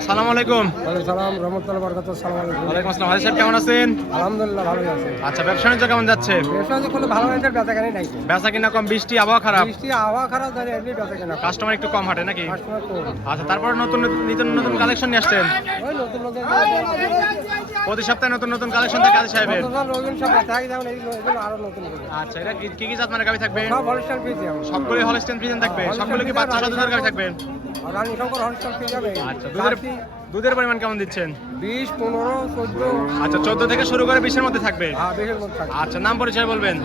আসসালামু আলাইকুম। ওয়ালাইকুম সালাম রহমতুল্লাহ বরকাতুহু। আসসালামু আলাইকুম। ওয়ালাইকুম আসসালাম। হাজি সাহেব কেমন আছেন? আলহামদুলিল্লাহ ভালোই আছে। আচ্ছা, ব্যবসা বাণিজ্য কেমন যাচ্ছে? ব্যবসা যে কোনো ভালো হয়েছে, বেচাকেনাই নাই। বেচা কিনা কম, বৃষ্টি আবহাওয়া খারাপ, বৃষ্টি আবহাওয়া খারাপ, তাহলে এমনি বেচাকেনা কম। কাস্টমার একটু কম হাঁটে নাকি? কাস্টমার কম। আচ্ছা, তারপরে নতুন নতুন কালেকশন নিয়ে আসছেন। ওই নতুন নতুন প্রতি সপ্তাহে নতুন নতুন কালেকশন থাকে হাজি সাহেবের। নতুন সব বেচা যেমন এইগুলো আরো নতুন করে। আচ্ছা, এটা কি কি জাত মানের গাভী থাকবে? সব হলস্টাইন ফ্রিজ যাবে। সবগুলোই হলস্টেইন ফ্রিজিয়ান থাকবে। সবগুলো কি বাচ্চা সাধুদের গাভী থাকবে? আর রানী শঙ্কর হলস্টাইন ফ্রিজ যাবে। আচ্ছা, দুধের পরিমাণ কেমন দিচ্ছেন? 20, 15, 14। আচ্ছা, 14 থেকে শুরু করে 20 এর মধ্যে থাকবে। হ্যাঁ, বেশির মধ্যে থাকে। আচ্ছা, নাম পরিচয় বলবেন।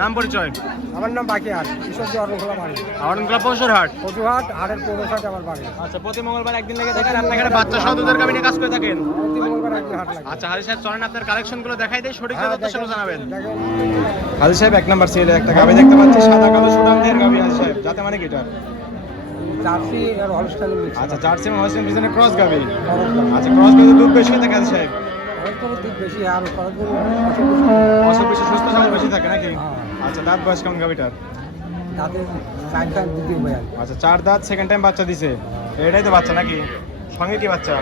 নাম পরিচয়। আমার নাম বাকিয়ার, ঈশ্বরদী অরণখোলা বাড়ি। আওরনগলা পশুরহাট। পশুহাট হাটের পৌরহাট আমার বাড়ি। আচ্ছা, প্রতি মঙ্গলবার একদিন লেগে থাকেন আপনি এখানে বাচ্চা সহ দুধের গাভী নিয়ে কাজ করে থাকেন। প্রতি মঙ্গলবার একদিন হাট লাগে। আচ্ছা, হাজি সাহেব চলেন আপনার কালেকশনগুলো দেখাই দেই, সঠিক হ্যাঁ, তথ্য সেগুলো জানাবেন। দেখেন। হাজি সাহেব, এক নাম্বার সিরিয়ালে একটা গাভী দেখতে পাচ্ছি, সাদা কালো সুঠামদের গাভী হাজি সাহেব। যাতে মানে কি এটা? জার্সি আর হলস্টাইন মিক্স। আচ্ছা, জার্সি এবং হলস্টেইন ফ্রিজিয়ানের ক্রস গাভী। আচ্ছা, ক্রস গাভীতে দুধ বেশি থাকে হাজি সাহেব। হলস্টাইনের দুধ বেশি আর অসুখ বেশি, সুস্থ সবল বেশি থাকে নাকি? হ্যাঁ। আচ্ছা, দাঁত বয়স কেমন গাভীটার? তাদের সাইডটা দ্বিতীয় বয়ান। আচ্ছা, 4 দাঁত, সেকেন্ড টাইম বাচ্চা দিছে। এটাই তো বাচ্চা নাকি? সঙ্গে কি বাচ্চা?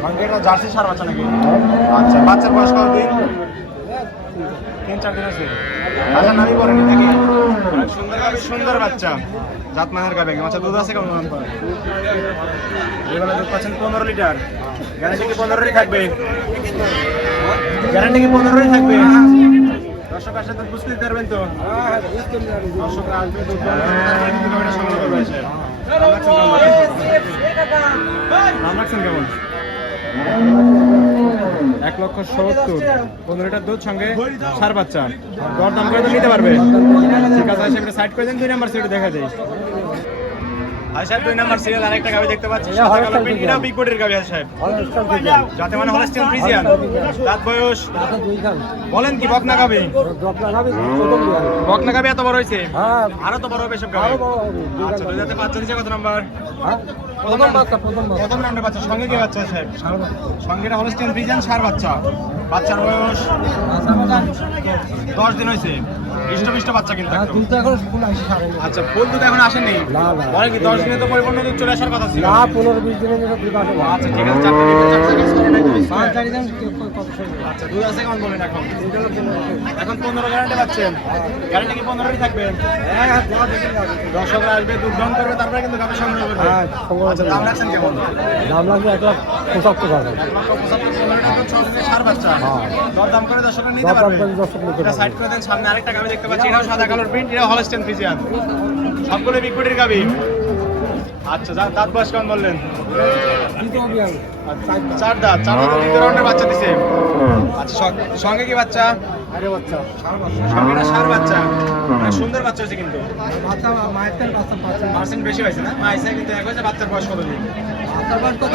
সঙ্গে এটা জার্সি সার বাচ্চা নাকি? আচ্ছা, বাচ্চার বয়স কত দিন? 3-4 দিন আছে। আচ্ছা, নামি পড়েনি নাকি? অনেক সুন্দর গাভী, সুন্দর বাচ্চা, জাতমানের গাভী। আচ্ছা, দুধ আছে কেমন? এগুলো দুধ পাচ্ছেন 15 লিটার। গ্যারান্টি কি 15 থাকবে? গ্যারান্টি কি 15 থাকবে? দর্শক আসলে দুধ বুঝতে দিতে পারবেন তো? দর্শকরা আসবে, দুধ তারপরে কিন্তু গাভীটা সংগ্রহ করবে এসে। দাম রাখছেন কেমন? 1,70,000। 15 লিটার দুধ, সঙ্গে সার বাচ্চা। দর দাম করে তো নিতে পারবে। ঠিক আছে, সেটা সাইড করে দেন। 2 নাম্বার সিরিয়াল দেখা যায়। হাই সাহেব, 2 নাম্বার সিরিয়াল আরেকটা গাভী দেখতে পাচ্ছি, সাদা কালো প্রিন্ট। এটাও বিগ বডির গাভী হাই সাহেব। Holstein Friesian. যাতে মানে হলস্টেইন ফ্রিজিয়ান। দাঁত বয়স তাতে দুই খান। বলেন কি? বকনা গাভী। ডপলা গাবি প্রথম বয়ান। বকনা গাভী এত বড় হয়েছে? হ্যাঁ, আরো তো বড় হবে সব আরো গাভী। বড় হবে। আচ্ছা, দুই দাঁতে বাচ্চা দিছে। কত নাম্বার? হ্যাঁ, প্রথম বাচ্চা, প্রথম বাচ্চা। প্রথম রাউন্ডে বাচ্চা। সঙ্গে কি বাচ্চা সাহেব? সঙ্গে এটা হলস্টেইন ফ্রিজিয়ান সার বাচ্চা। বাচ্চার বয়স 10 দিন হয়েছে। হৃষ্টপুষ্ট বাচ্চা কিন্তু হ্যাঁ, একদম। দুধ তো এখন ফুল আসে সাড়ে নয়। আচ্ছা, ফুল দুধ এখন আসেনি? না, না। বলে কি 10 দিনে তো পরিপূর্ণ দুধ চলে আসার কথা ছিল? না, 15-20 দিনের মধ্যে দুধ আসে না। আচ্ছা, ঠিক আছে, 4টা নিবেন, 4 টাকা সরে নাই তুমি। পাঁচ চারি দাম কত শুনবে? আচ্ছা, দুধ আছে কেমন বলেন এখন? এটা হলো 15। এখন 15 গ্যারান্টি পাচ্ছেন। গ্যারান্টি কি 15ই থাকবে? হ্যাঁ, হ্যাঁ, দোয়া দেখে যাবে। দর্শকরা আসবে, দুধ দান করবে, তারপরে কিন্তু গাভী সংগ্রহ করবে। হ্যাঁ, সংগ্রহ আচ্ছা, দাম রাখছেন কেমন? দাম লাগবে 1,75,000। 1,75,000 সঙ্গে সার বাচ্চা। দর দাম করে দর্শকরা নিতে দর দাম পারবে। করে দর্শক নিতে এটা পারবে। সাইড করে দেন। সামনে আরেকটা গাভী দেখতে পাচ্ছি, এটাও সাদা কালোর প্রিন্ট, এটাও হলস্টেইন ফ্রিজিয়ান। সবগুলো বিগ বডির গাভী। আচ্ছা, দাঁত বয়স কেমন বললেন? দ্বিতীয় বিয়ান। আচ্ছা, 4 দাঁত। 4 দাঁত দ্বিতীয় রাউন্ডের বাচ্চা দিছে। আচ্ছা, সঙ্গে কি বাচ্চা? আরে বাচ্চা। সঙ্গে এটা সার বাচ্চা। অনেক সুন্দর বাচ্চা হয়েছে কিন্তু। বাচ্চা মায়ের থেকে বাচ্চা পাচ্ছে। পার্সেন্ট বেশি হয়েছে না? মাইসে কিন্তু এক হয়েছে। বাচ্চার বয়স কত দিন? বাচ্চার বয়স কত?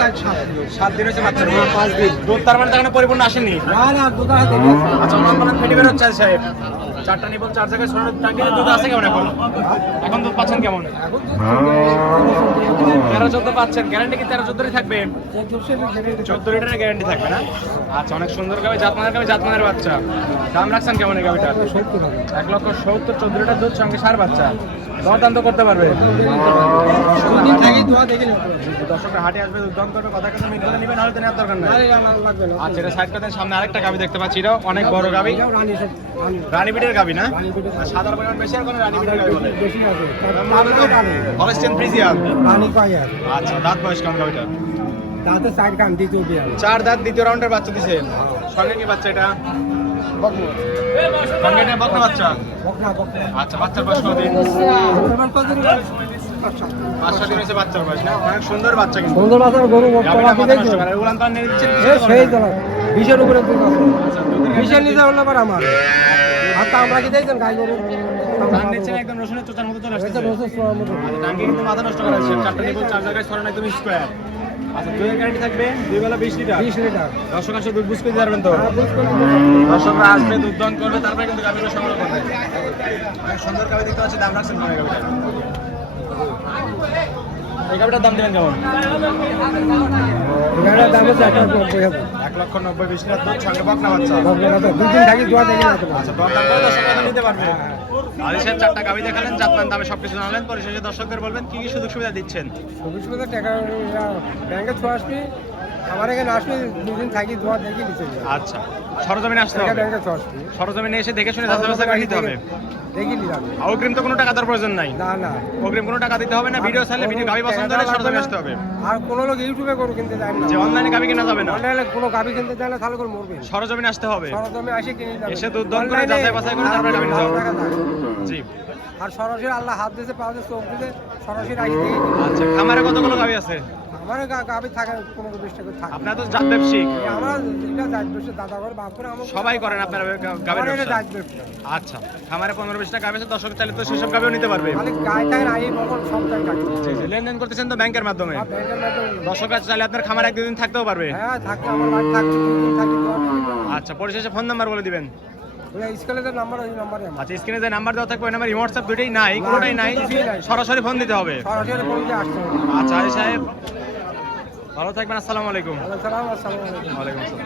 7 দিন হয়েছে বাচ্চার বয়স। 5 দিন। দুধ তার মানে তখন পরিপূর্ণ আসেনি। না, না, দুধ আছে, দেখে আছে। আচ্ছা, অনলাইন ফেটে বের হচ্ছে সাহেব। 4টা নিবল 4 জায়গায় ছড়ানো টাঙ্গিতে দুধ আছে কেমন এখন? এখন দুধ পাচ্ছেন কেমন? এখন দুধ 13-14 পাচ্ছেন। গ্যারান্টি কি 13-14ই থাকবে? 14 লিটারের গ্যারান্টি থাকবে না? আচ্ছা, অনেক সুন্দর গাভী, জাতমানের বাচ্চা। দাম রাখছেন কেমন এই গাভীটা? 1,70,000। 14 লিটার দুধ, সঙ্গে সার বাচ্চা। দরদাম তো করতে পারবে। দর্শকরা হাটে আসবে, দুধ দাম করবে, কথা কথা মিট করে নেবেন, হয়তো নেওয়ার দরকার নেই। আচ্ছা, এটা সাইড করে সামনে আরেকটা গাভী দেখতে পাচ্ছি, এটাও অনেক বড় গাভী। রানী বিটের গাভী না? আর সাদার পরিমাণ বেশি, আর কোনো রানী বিটের গাভী বলে। Holstein Friesian. আচ্ছা, দাঁত বয়স কেমন গাভীটা? 4 দাঁত, দ্বিতীয় রাউন্ডের বাচ্চা দিছে। সঙ্গে কি বাচ্চা এটা? সঙ্গে এটা বকনা বাচ্চা। আচ্ছা, বাচ্চার বয়স কত দিন? 5-6 দিন হয়েছে বাচ্চার বয়স না? অনেক সুন্দর বাচ্চা কিন্তু। সুন্দর বাচ্চা গরু গাভীটা মাথা নষ্ট করে। উলান পালান নিয়ে দিচ্ছেন, সেই জানা 20-এর উপরে দুধ আছে। 20-এর নিচে হলে আবার আমার হাতটা আমরা কি দেখছেন গাই গরু ধান নিচ্ছেন একদম রসুনের চোচার মতো চলে আসছে। এটা রসুন সোয়ার মতো। আচ্ছা, টাঙ্গি কিন্তু মাথা নষ্ট করা হয়েছে। 4টা নিবল 4 জায়গায় ছড়ানো একদম স্কোয়ার। আচ্ছা, দুধের গ্যারান্টি থাকবে 2 বেলা 20 লিটার। 20 লিটার। দর্শক আসলে দুধ বুঝ করে দিতে পারবেন তো? হ্যাঁ, বুঝ করে দর্শকরা আসবে, দুধ দান করবে, তারপরে কিন্তু গাভীটা সংগ্রহ করবে। অনেক সুন্দর গাভী দেখতে পাচ্ছি। দাম রাখছেন কেমন এই গাভীটা? এই গাভীটার দাম দিবেন কেমন? এটার দাম হচ্ছে 1,90,000। 1,90,000। 20 লিটার দুধ, সঙ্গে বকনা বাচ্চা। দুদিন থাকি দোয়া দেখে যেতে পারবে। আচ্ছা, দর দাম করে দর্শকরা নিতে পারবে। আলী সাহেব 4টা গাভী দেখালেন, জাতমান দামে সবকিছু জানালেন, পরিশেষে দর্শকদের বলবেন কি কি সুযোগ সুবিধা দিচ্ছেন। ভবিষ্যতে টাকা ব্যাংকে ছো আসবি, আমার এখানে আসবি, 2 দিন থাকি, দোয়া দেখি নিচে যাই। আচ্ছা, সরজমিনে আসতে হবে, ব্যাংকে ছো আসবি, সরজমিনে এসে দেখে শুনে যাচাই বাছাই করে নিতে হবে। দেখি নিলাম। অগ্রিম তো কোনো টাকা দেওয়ার প্রয়োজন নাই, না না, অগ্রিম কোনো টাকা দিতে হবে না। ভিডিও চাইলে ভিডিও গাভী পছন্দ হলে সরজমিনে আসতে হবে। আর কোনো লোক ইউটিউবে গরু কিনতে যায় না, যে অনলাইনে গাভী কেনা যাবে না, অনলাইনে কোনো গাভি কিনতে যায় না, তাহলে করে মরবে। সরজমিনে আসতে হবে, সরজমে আসে কিনে যাবে, এসে দুধ দহন করে যাচাই বাছাই করে তারপরে গাভী নিতে হবে। জি, আর সরাসরি আল্লাহ হাত দিয়েছে, পা দিয়েছে, চোখ দিয়েছে, সরাসরি আসি দেখি। আচ্ছা, খামারে কতগুলো গাভী আছে? আমার গাভি থাকে 15-20টা করে থাকে। আপনারা তো জাত ব্যবসায়িক, আমরা এটা জাত ব্যবসা, দাদা করে বাপ করে আমার সবাই করেন আপনারা গাভীর আমার এটা ব্যবসা? জাত ব্যবসা। আচ্ছা, খামারে 15-20টা গাভী আছে, দর্শক চাইলে তো সেসব গাভীও নিতে পারবে। মানে গায়ে টায় নাই, বকল সব টাই থাকে। জি জি, লেনদেন করতেছেন তো ব্যাংকের মাধ্যমে, আর ব্যাংকের মাধ্যমে দর্শক চাইলে আপনার খামারে 1-2 দিন থাকতেও পারবে। হ্যাঁ থাকে, আমার বাড়ি থাকছে, 2 দিন থাকি, দোয়া করি। আচ্ছা, পরিশেষে ফোন নাম্বার বলে দিবেন। ওই স্কুলে যে নাম্বার, ওই নাম্বারে আমার আচ্ছা, স্ক্রিনে যে নাম্বার দেওয়া থাকবে ওই নাম্বার হোয়াটসঅ্যাপ দুটোই নাই, কোনোটাই নাই, সরাসরি ফোন দিতে হবে। সরাসরি ফোন দিয়ে আসতে হবে। আচ্ছা আলী সাহেব, ভালো থাকবেন, আসসালামু আলাইকুম। আসসালামু আলাইকুম। ওয়ালাইকুম আসসালাম।